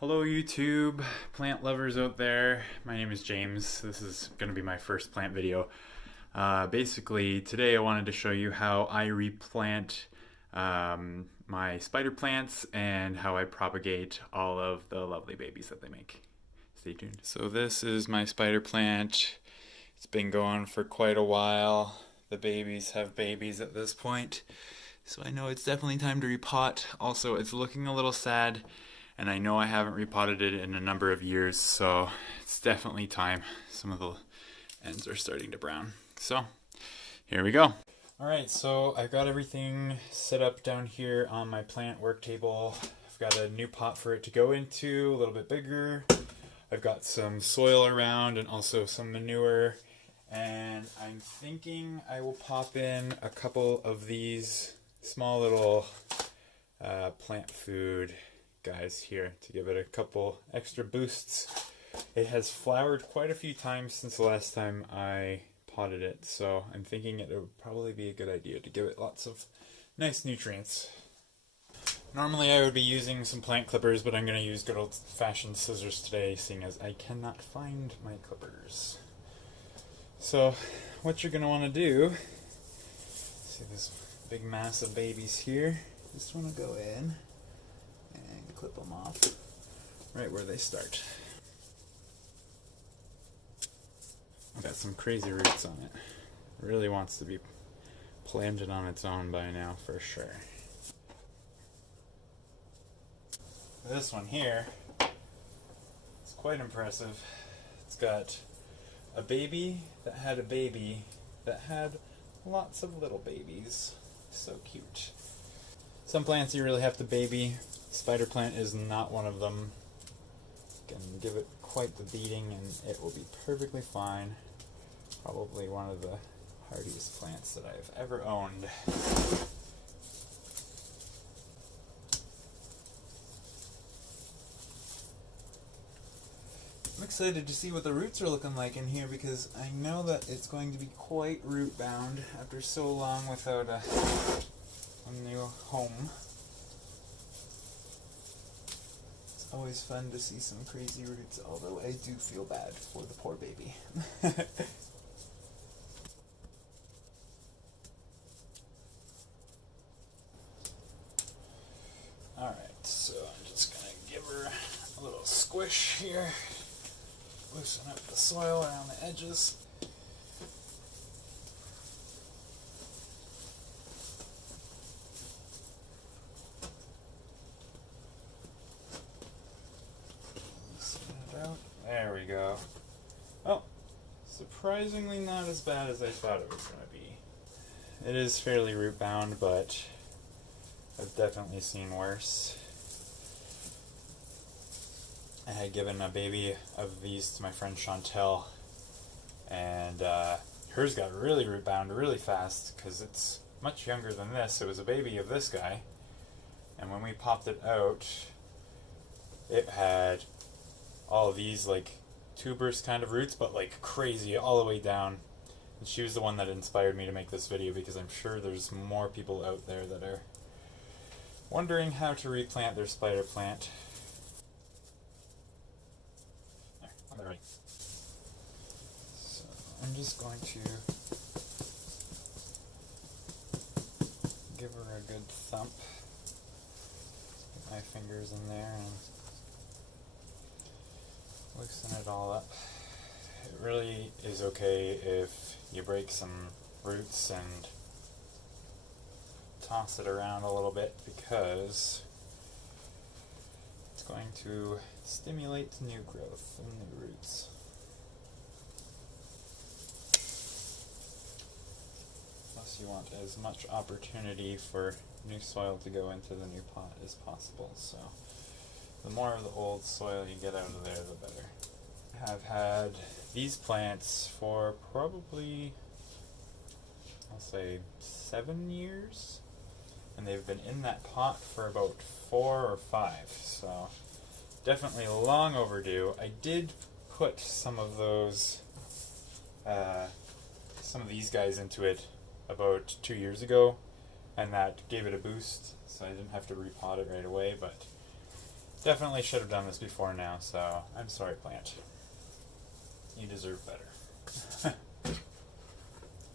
Hello YouTube, plant lovers out there. My name is James. This is going to be my first plant video. Basically, today I wanted to show you how I replant my spider plants and how I propagate all of the lovely babies that they make. Stay tuned. So this is my spider plant. It's been going for quite a while. The babies have babies at this point. So I know it's definitely time to repot. Also, it's looking a little sad. And I know I haven't repotted it in a number of years, so it's definitely time. Some of the ends are starting to brown. So, here we go. Alright, so I've got everything set up down here on my plant work table. I've got a new pot for it to go into, a little bit bigger. I've got some soil around and also some manure. And I'm thinking I will pop in a couple of these small little plant food guys here to give it a couple extra boosts. It has flowered quite a few times since the last time I potted it, so I'm thinking it would probably be a good idea to give it lots of nice nutrients. Normally I would be using some plant clippers, but I'm going to use good old-fashioned scissors today, seeing as I cannot find my clippers. So what you're going to want to do, see this big mass of babies here, just want to go in and clip them off right where they start. Got some crazy roots on it. Really wants to be planted on its own by now for sure. This one here is quite impressive. It's got a baby that had a baby that had lots of little babies. So cute. Some plants you really have to baby. Spider plant is not one of them. You can give it quite the beating and it will be perfectly fine. Probably one of the hardiest plants that I've ever owned. I'm excited to see what the roots are looking like in here because I know that it's going to be quite root bound after so long without a new home. Always fun to see some crazy roots, although I do feel bad for the poor baby. Alright, so I'm just going to give her a little squish here. Loosen up the soil around the edges. There we go. Oh, surprisingly not as bad as I thought it was going to be. It is fairly root bound, but I've definitely seen worse. I had given a baby of these to my friend Chantel, and hers got really root bound really fast because it's much younger than this. It was a baby of this guy, and when we popped it out, it had all of these like tubers kind of roots, but like crazy all the way down. And she was the one that inspired me to make this video because I'm sure there's more people out there that are wondering how to replant their spider plant. There, on the right. So I'm just going to give her a good thump. Put my fingers in there and loosen it all up. It really is okay if you break some roots and toss it around a little bit because it's going to stimulate new growth and new roots. Plus you want as much opportunity for new soil to go into the new pot as possible, so the more of the old soil you get out of there, the better. I have had these plants for probably, I'll say, 7 years. And they've been in that pot for about 4 or 5. So definitely long overdue. I did put some of those, some of these guys into it about 2 years ago. And that gave it a boost. So I didn't have to repot it right away, but Definitely should have done this before now, so I'm sorry, plant. You deserve better.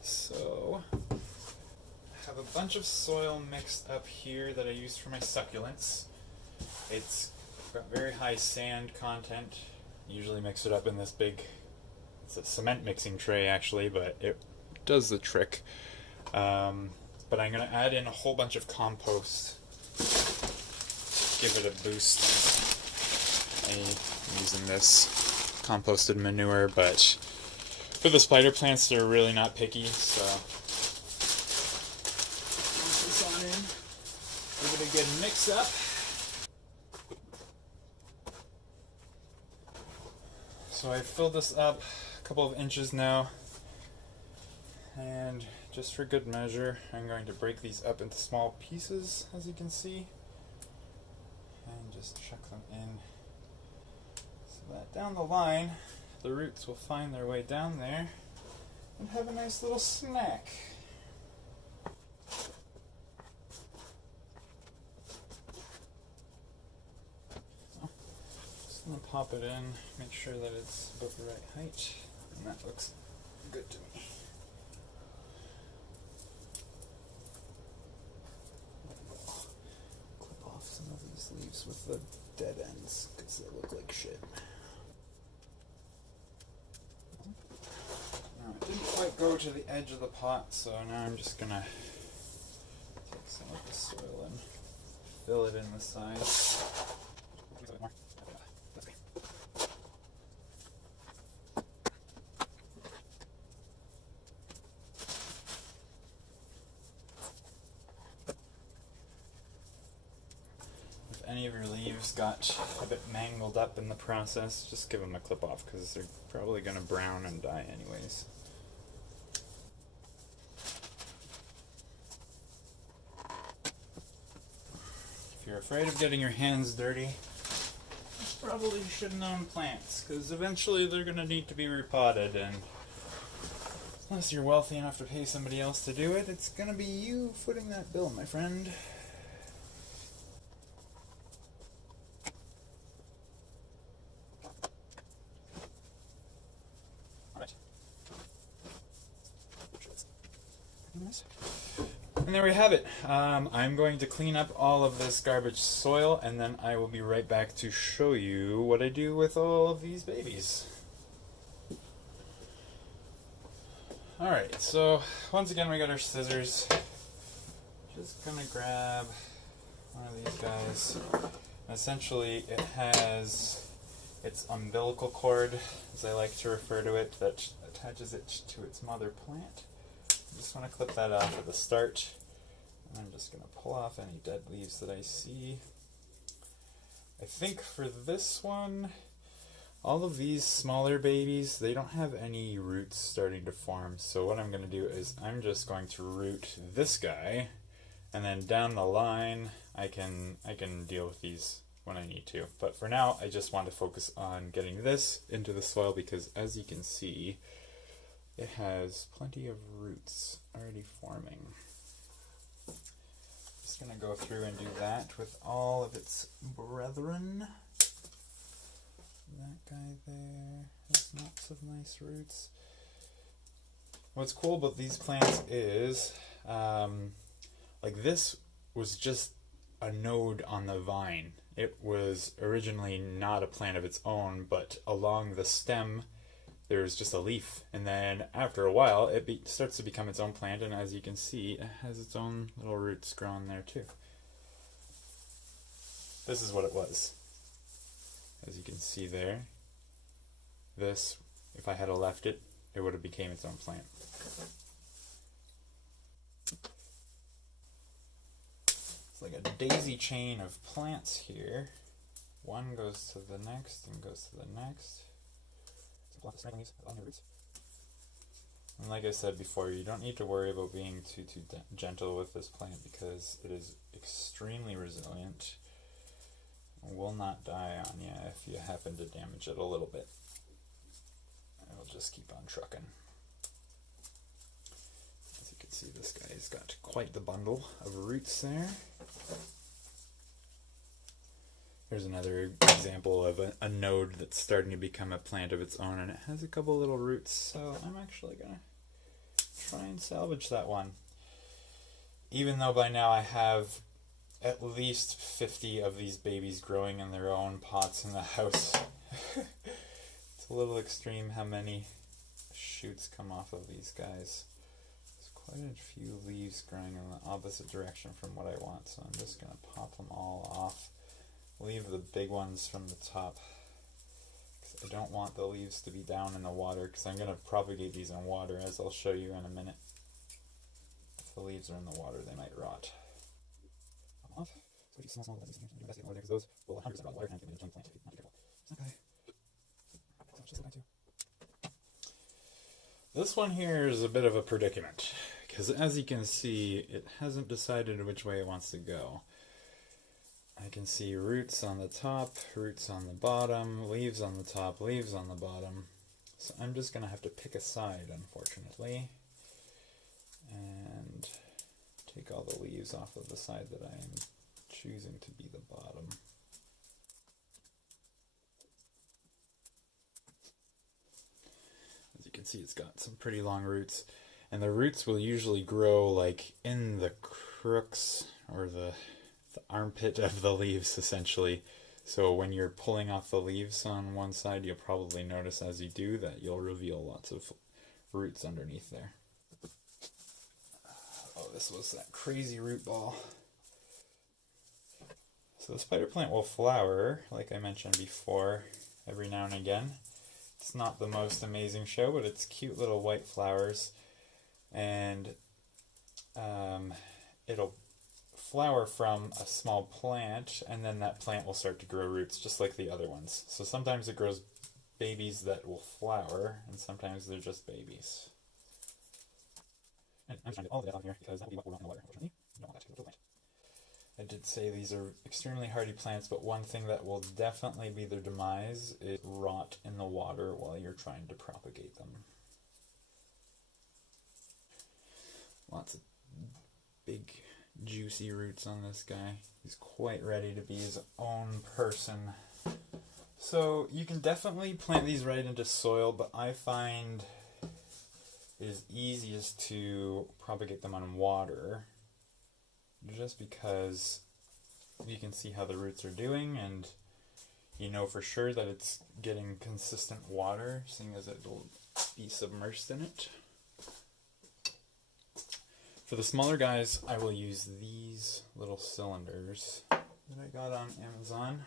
So, I have a bunch of soil mixed up here that I use for my succulents. It's got very high sand content. Usually mix it up in this big, it's a cement mixing tray actually, but it does the trick. But I'm going to add in a whole bunch of compost. Give it a boost. I'm using this composted manure, but for the spider plants, they're really not picky, so dump this on in. Give it a good mix up. So I filled this up a couple of inches now, and just for good measure, I'm going to break these up into small pieces, as you can see, and just chuck them in so that down the line, the roots will find their way down there and have a nice little snack. So, just going to pop it in, make sure that it's about the right height, and that looks good to me. Clip off some of these leaves with the dead ends because they look like shit. Now it didn't quite go to the edge of the pot, so now I'm just gonna take some of the soil and fill it in the sides. If any of your leaves got a bit mangled up in the process, just give them a clip off because they're probably going to brown and die anyways. If you're afraid of getting your hands dirty, you probably shouldn't own plants because eventually they're going to need to be repotted, and unless you're wealthy enough to pay somebody else to do it, it's going to be you footing that bill, my friend. And there we have it. I'm going to clean up all of this garbage soil, and then I will be right back to show you what I do with all of these babies. Alright, so once again we got our scissors. Just gonna grab one of these guys. Essentially it has its umbilical cord, as I like to refer to it, that attaches it to its mother plant. I just want to clip that off at the start, and I'm just going to pull off any dead leaves that I see. I think for this one, all of these smaller babies, they don't have any roots starting to form, so what I'm going to do is I'm just going to root this guy, and then down the line I can deal with these when I need to. But for now, I just want to focus on getting this into the soil because, as you can see, it has plenty of roots already forming. Just going to go through and do that with all of its brethren. That guy there has lots of nice roots. What's cool about these plants is, like, this was just a node on the vine. It was originally not a plant of its own, but along the stem there's just a leaf, and then after a while it starts to become its own plant, and as you can see, it has its own little roots growing there too. This is what it was. As you can see there, this, if I had left it, it would have became its own plant. It's like a daisy chain of plants here. One goes to the next and goes to the next. And like I said before, you don't need to worry about being too gentle with this plant because it is extremely resilient and will not die on you if you happen to damage it a little bit. It will just keep on trucking. As you can see, this guy's got quite the bundle of roots there. There's another example of a node that's starting to become a plant of its own, and it has a couple little roots, so I'm actually gonna try and salvage that one. Even though by now I have at least 50 of these babies growing in their own pots in the house. It's a little extreme how many shoots come off of these guys. There's quite a few leaves growing in the opposite direction from what I want, so I'm just gonna pop them all off. Leave the big ones from the top, because I don't want the leaves to be down in the water, because I'm going to propagate these in water, as I'll show you in a minute. If the leaves are in the water, they might rot. Off. So you small ones, you investigate more there, because those will 100% rot water and give me a giant plant if you're not careful. Okay. So just looking to. This one here is a bit of a predicament, because as you can see, it hasn't decided which way it wants to go. I can see roots on the top, roots on the bottom, leaves on the top, leaves on the bottom. So I'm just going to have to pick a side, unfortunately, and take all the leaves off of the side that I am choosing to be the bottom. As you can see, it's got some pretty long roots, and the roots will usually grow like in the crooks or the armpit of the leaves, essentially. So when you're pulling off the leaves on one side, you'll probably notice as you do that you'll reveal lots of roots underneath there. Oh, this was that crazy root ball. So the spider plant will flower, like I mentioned before, every now and again. It's not the most amazing show, but it's cute little white flowers, and it'll flower from a small plant, and then that plant will start to grow roots just like the other ones. So sometimes it grows babies that will flower, and sometimes they're just babies. And I'm trying to get all of that out here because that will be what will rot in the water, unfortunately. You don't want that to go to the plant. I did say these are extremely hardy plants, but one thing that will definitely be their demise is rot in the water while you're trying to propagate them. Lots of big juicy roots on this guy. He's quite ready to be his own person. So you can definitely plant these right into soil, but I find it is easiest to propagate them on water, just because you can see how the roots are doing, and you know for sure that it's getting consistent water, seeing as it will be submerged in it. For the smaller guys, I will use these little cylinders that I got on Amazon.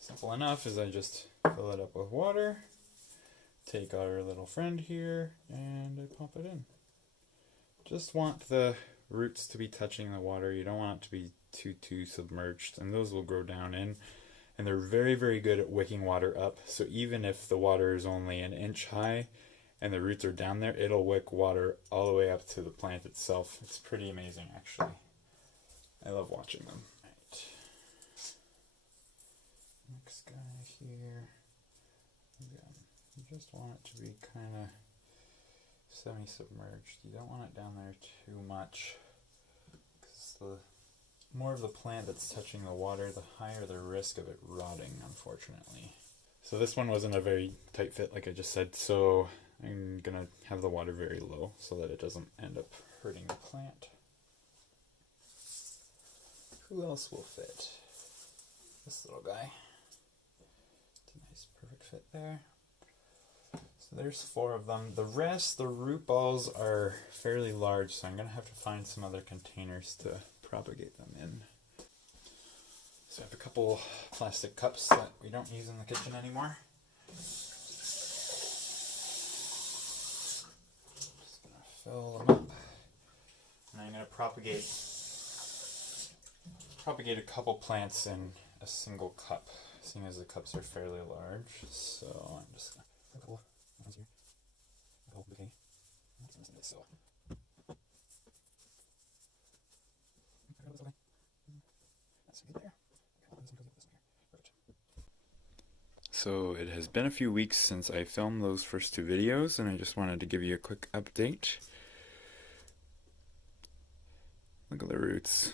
Simple enough is I just fill it up with water, take our little friend here, and I pop it in. Just want the roots to be touching the water. You don't want it to be too submerged, and those will grow down in. And they're very, very good at wicking water up, so even if the water is only an inch high, and the roots are down there, it'll wick water all the way up to the plant itself. It's pretty amazing, actually. I love watching them. Right. Next guy here. Again, you just want it to be kind of semi-submerged. You don't want it down there too much, because the more of the plant that's touching the water, the higher the risk of it rotting, unfortunately. So this one wasn't a very tight fit, like I just said, so I'm going to have the water very low so that it doesn't end up hurting the plant. Who else will fit? This little guy. It's a nice perfect fit there. So there's 4 of them. The rest, the root balls, are fairly large, so I'm going to have to find some other containers to propagate them in. So I have a couple plastic cups that we don't use in the kitchen anymore. Fill them up, and I'm going to propagate a couple plants in a single cup, seeing as the cups are fairly large. So I'm just going to put a couple ones here, a whole bouquet. So it has been a few weeks since I filmed those first 2 videos, and I just wanted to give you a quick update. Look at the roots.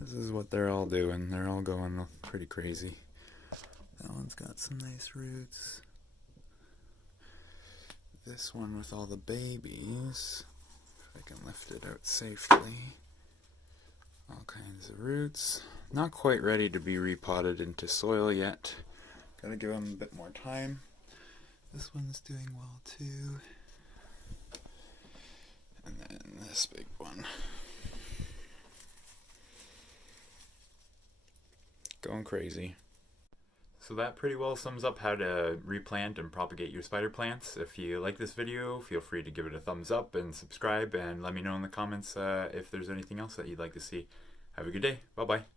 this is what they're all doing. They're all going pretty crazy. That one's got some nice roots. This one with all the babies, if I can lift it out safely. All kinds of roots. Not quite ready to be repotted into soil yet. Gotta give them a bit more time. This one's doing well too. And then this big one. Going crazy. So that pretty well sums up how to replant and propagate your spider plants. If you like this video, feel free to give it a thumbs up and subscribe, and let me know in the comments if there's anything else that you'd like to see. Have a good day. Bye-bye.